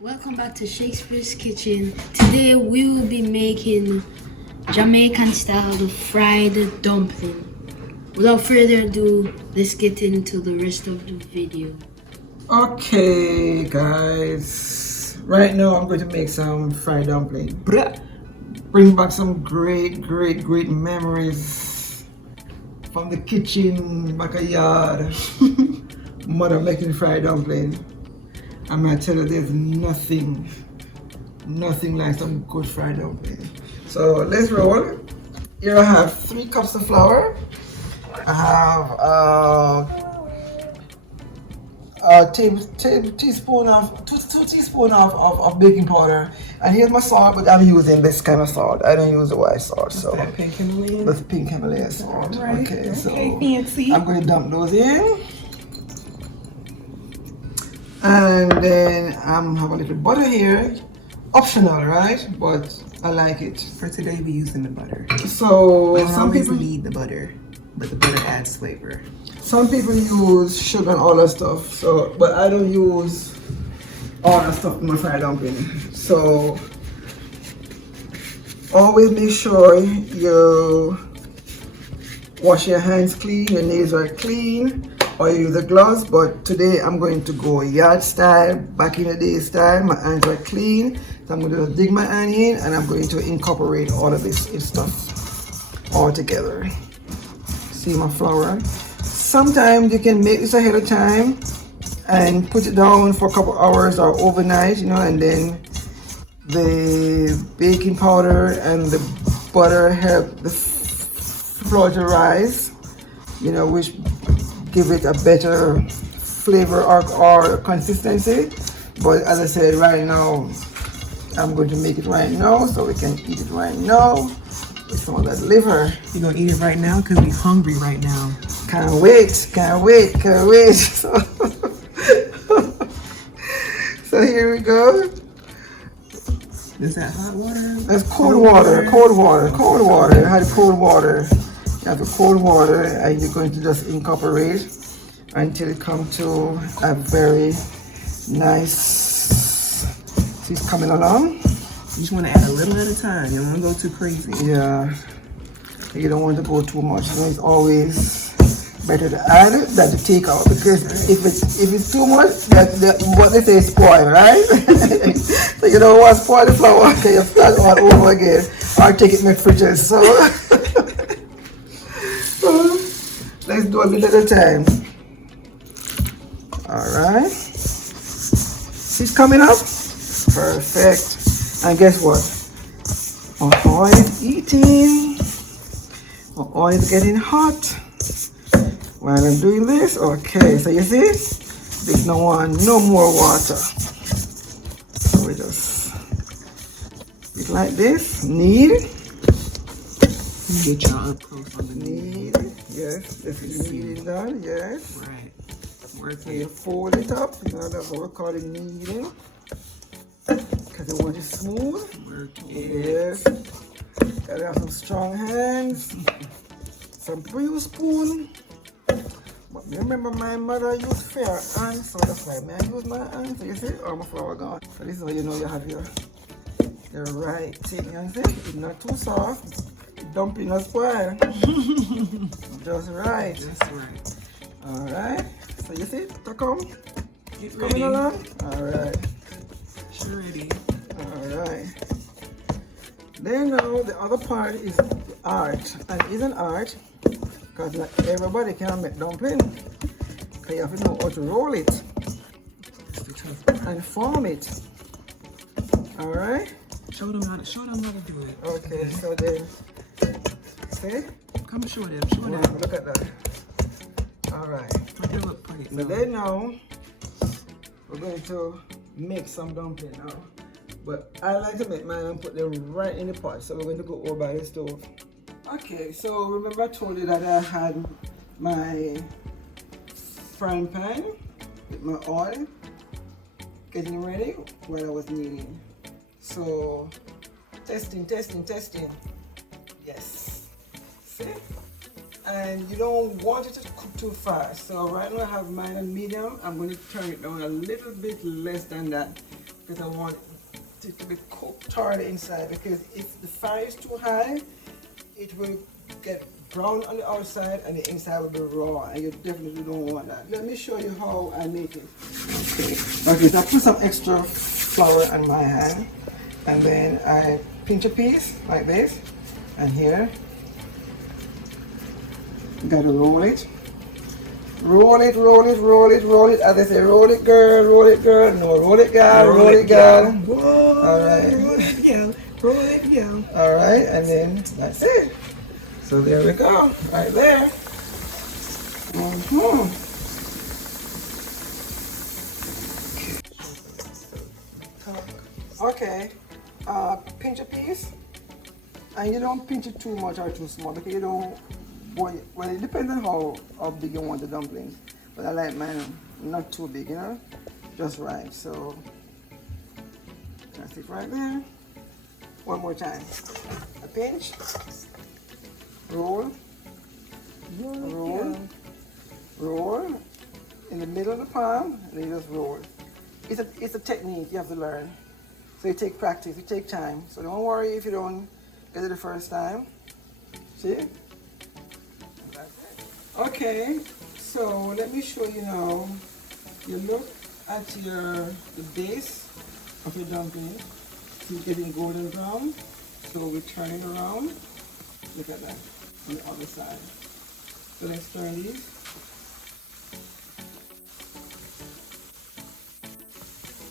Welcome back to Shakespeare's Kitchen. Today we will be making Jamaican style fried dumpling. Without further ado, let's get into the rest of the video. Okay, guys. Right now I'm going to make some fried dumpling. Bring back some great memories from the kitchen, backyard. Mother making fried dumpling. I'm gonna tell you there's nothing like some good fried dumpling. So let's roll. Here I have 3 cups of flour. I have teaspoon of two teaspoon of baking powder, and here's my salt, but I'm using this kind of salt. I don't use the white salt. So that pink Himalayan? that's pink Himalayan salt. Right. Okay, so fancy. I'm going to dump those in, and then have a little butter here, optional, right? But I like it. For today, we're using the butter. So Some people need the butter, but the butter adds flavor. Some people use sugar and all that stuff, so but I don't use all that stuff in my fried dumpling. So always make sure you wash your hands clean, your nails are clean, or you use the gloves. But today I'm going to go yard style, back in the day style. My hands are clean, so I'm going to dig my hand in, and I'm going to incorporate all of this stuff all together. See my flour. Sometimes you can make this ahead of time and put it down for a couple hours or overnight, and then the baking powder and the butter help the flour to rise, which give it a better flavor or consistency. But as I said, right now, I'm going to make it right now so we can eat it right now with some of that liver. You're gonna eat it right now because we're hungry right now. Can't wait. So here we go. Is that hot water? That's cold water. I had cold water. You have the cold water, and you're going to just incorporate until it comes to a very nice. See, it's coming along. You just want to add a little at a time. You don't want to go too crazy. Yeah. You don't want to go too much. It's always better to add it than to take out, because if it's too much, what they say, spoil, right? So you don't want to spoil the flour. Okay, you start all over again, or take it in the fridges. So let's do a little at a time. All right, she's coming up. Perfect. And guess what? Our oil is eating. Our oil is getting hot. While I'm doing this, okay, so you see, there's no more water. So we just it like this. Knead. Get y'all up close on the Knead. Yes, this is kneading done. Yes. Right. So you fold it up. That's what we call it, kneading. Because you want it smooth. Yes. Gotta have some strong hands. Some people use spoon. But remember, my mother used fair hands, so that's why I use my hands. So you see, my flour gone. So this is how you know you have your right thing. You see, it's not too soft. Dumpling as well. Just right. That's right. All right. So you see, to come. Get Coming ready. along. All right. Sure ready. All right. Then now the other part is the art, and it's an art. Because not everybody can make dumpling. Because you have to know how to roll it and form it. Alright? Show them how to do it. Okay, so then, see? Come show them. Look at that. Alright. Make it look pretty. So then now, we're going to make some dumpling now. But I like to make mine and put them right in the pot. So we're going to go over by the stove. Okay, so remember I told you that I had my frying pan with my oil getting ready while I was kneading. So testing. Yes. See? And you don't want it to cook too fast. So right now I have mine on medium. I'm going to turn it down a little bit less than that because I want it to be cooked hard inside, because if the fire is too high, it will get brown on the outside and the inside will be raw, and you definitely don't want that. Let me show you how I make it. Okay, so I put some extra flour on my hand, and then I pinch a piece like this, and here, you gotta roll it. Roll it, roll it, roll it, roll it. As they say, roll it, girl, roll it, girl. No, roll it, girl, roll it, girl. Whoa, all right. Roll it, yeah. Roll it, yeah. All right, and then that's it. So there we go, right there. Okay, pinch a piece, and you don't pinch it too much or too small, because you don't. Well, it depends on how big you want the dumplings, but I like mine not too big, you know, just right. So that's it right there. One more time. A pinch, roll, roll, roll in the middle of the palm, and then you just roll. It's a technique you have to learn. So you take practice, you take time. So don't worry if you don't get it the first time. See? Okay, so let me show you now. You look at the base of your dumpling. It's getting golden brown. So we turn it around. Look at that on the other side. So let's turn these.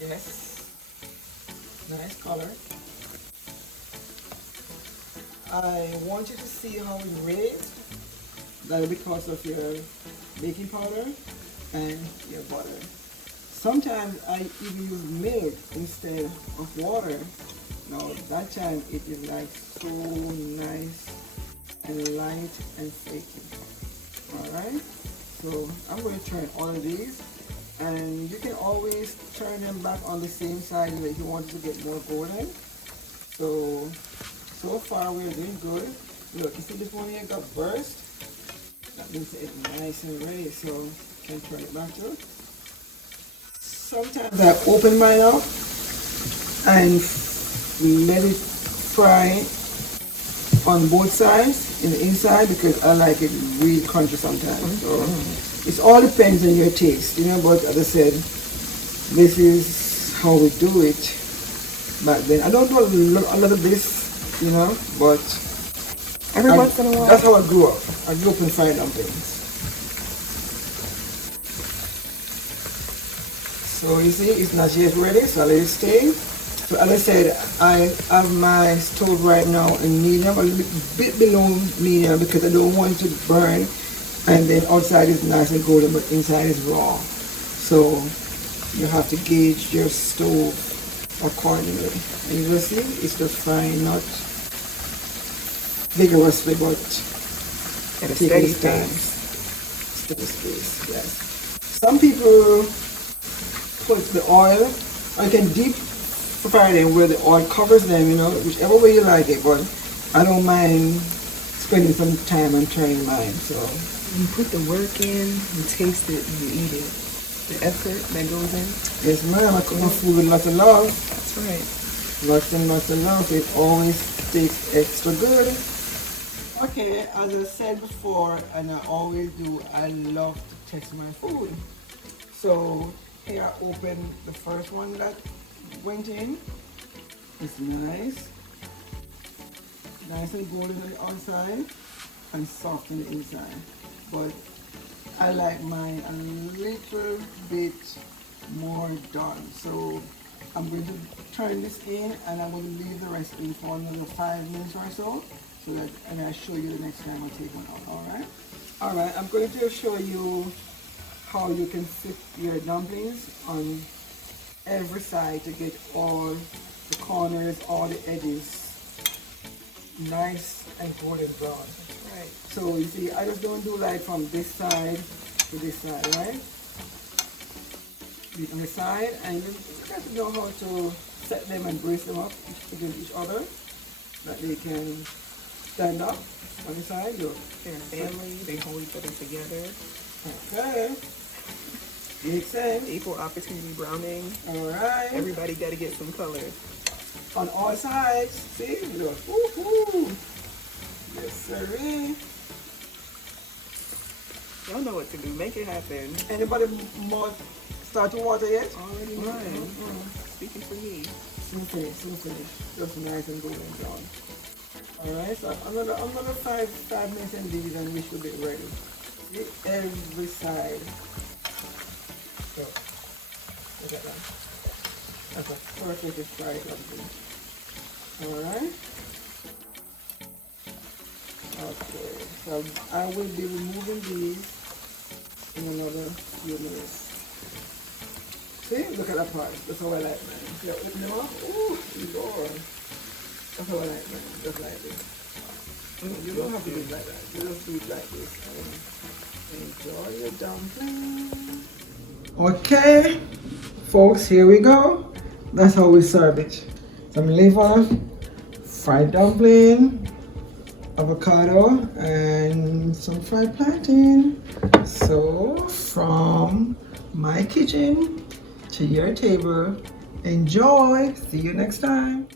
Yes. Nice color. I want you to see how we rate. That is because of your baking powder and your butter. Sometimes I even use milk instead of water. Now that time it is like so nice and light and flaky. Alright, so I'm going to turn all of these, and you can always turn them back on the same side if you want to get more golden. So far we're doing good. Look, you see this one here got burst? That means it's nice and ready, so you can turn it back to it. Sometimes I open mine up and let it fry on both sides, in the inside, because I like it really crunchy sometimes. So it all depends on your taste, you know, but as I said, this is how we do it back then. I don't do a lot of this, you know, but Every once in a while. that's how I grew up. I grew up in fried dumplings. So you see, it's not yet ready, so I let it stay. So as I said, I have my stove right now in medium, a little bit below medium, because I don't want it to burn, and then outside is nice and golden, but inside is raw. So you have to gauge your stove accordingly. And you will see, it's just frying, not vigorously, but At a taking steady its time. pace. Steady pace, yes. Some people put the oil, or you can deep fry them where the oil covers them, you know, whichever way you like it, but I don't mind spending some time on turning mine, so. You put the work in, you taste it, and you eat it. The effort that goes in. Yes ma'am, I cook my food with lots of love. That's right. Lots and lots of love, it always tastes extra good. Okay, as I said before, and I always do, I love to test my food. So here I open the first one that went in. It's nice. Nice and golden on the outside and soft on the inside. But I like mine a little bit more done. So I'm going to turn this in, and I'm going to leave the rest in for another 5 minutes or so. So that, and I'll show you the next time I take one out, alright? Alright, I'm going to show you how you can flip your dumplings on every side to get all the corners, all the edges nice and golden brown. Right. So you see, I just don't do like from this side to this side, right? On the side, and you got to know how to set them and brace them up against each other, that they can stand up on the side. Look, They're a family, they hold each other together. okay. Makes sense. Equal opportunity browning. Alright. Everybody got to get some color. On all sides. See? Look. Woo-hoo. Yes, sirree. Y'all know what to do. Make it happen. Anybody more start to water yet? Already mine. Speaking for me. Soon finish. Just nice and golden brown. Alright, so another 5 minutes in these and we should be ready. See, every side. So, look at that. That's a perfect fried dumpling. Alright. Okay, so I will be removing these in another few minutes. See, look at that part. That's how I like mine. See, open them up. Ooh, Lord. That's how I like mine. Just like this. You don't have to do it like that. You just do it like this. Enjoy your dumpling. Okay, folks, here we go. That's how we serve it. Some liver, fried dumpling, avocado, and some fried plantain. So, from my kitchen to your table, enjoy. See you next time.